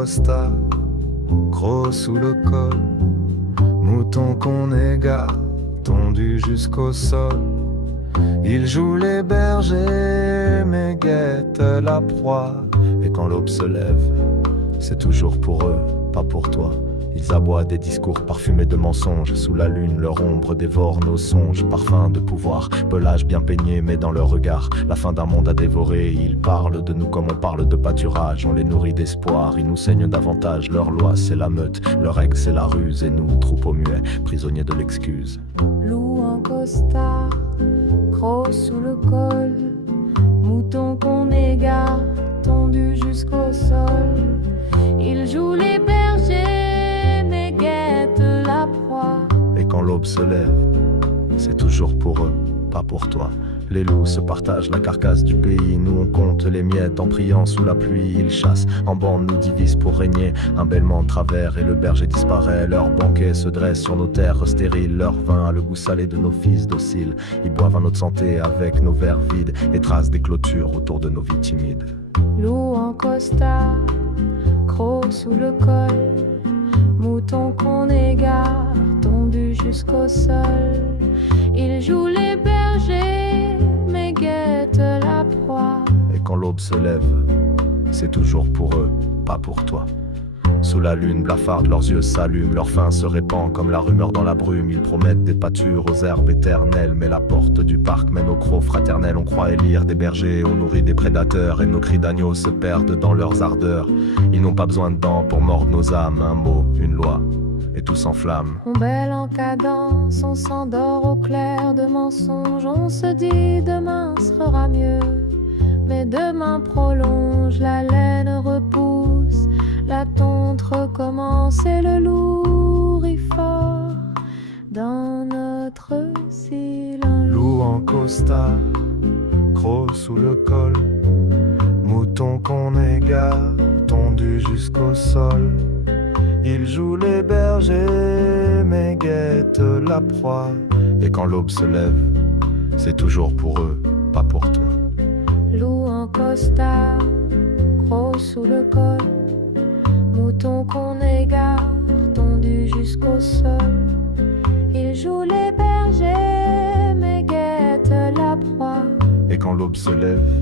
costard, gros sous le col, mouton qu'on égare, tondu jusqu'au sol. Ils jouent les bergers, mais guettent la proie. Et quand l'aube se lève, c'est toujours pour eux, pas pour toi. Ils aboient des discours parfumés de mensonges. Sous la lune, leur ombre dévore nos songes. Parfum de pouvoir, pelage bien peigné, mais dans leur regard la fin d'un monde à dévorer. Ils parlent de nous comme on parle de pâturage. On les nourrit d'espoir, ils nous saignent davantage. Leur loi c'est la meute, leur règle c'est la ruse. Et nous, troupeaux muets, prisonniers de l'excuse. Loup en costard, gros sous le col, mouton qu'on égare, tondu jusqu'au sol. Ils jouent les bergers, mais guettent la proie. Et quand l'aube se lève, c'est toujours pour eux, pas pour toi. Les loups se partagent la carcasse du pays. Nous on compte les miettes en priant sous la pluie. Ils chassent en bande, nous divisent pour régner. Un bêlement de travers et le berger disparaît. Leur banquet se dresse sur nos terres stériles. Leur vin a le goût salé de nos fils dociles. Ils boivent à notre santé avec nos verres vides et tracent des clôtures autour de nos vies timides. Loup en costard, gros sous le col, mouton qu'on égare, tondu jusqu'au sol. Ils jouent les bergers, mais guettent la proie. Et quand l'aube se lève, c'est toujours pour eux, pas pour toi. Sous la lune blafarde, leurs yeux s'allument, leur faim se répand comme la rumeur dans la brume. Ils promettent des pâtures aux herbes éternelles, mais la porte du parc mène au croc fraternel. On croit élire des bergers, on nourrit des prédateurs, et nos cris d'agneaux se perdent dans leurs ardeurs. Ils n'ont pas besoin de dents pour mordre nos âmes, un mot, une loi, et tout s'enflamme. On bêle en cadence, on s'endort au clair de mensonges. On se dit demain sera mieux, mais demain prolonge, la laine repousse, la tonte recommence et le loup rit fort dans notre silence. Loup en costard, gros sous le col, mouton qu'on égare, tondu jusqu'au sol. Ils jouent les bergers, mais guettent la proie. Et quand l'aube se lève, c'est toujours pour eux, pas pour toi. Loup en costard, gros sous le col, mouton qu'on égare, tondu jusqu'au sol. Ils jouent les bergers, mais guettent la proie. Et quand l'aube se lève,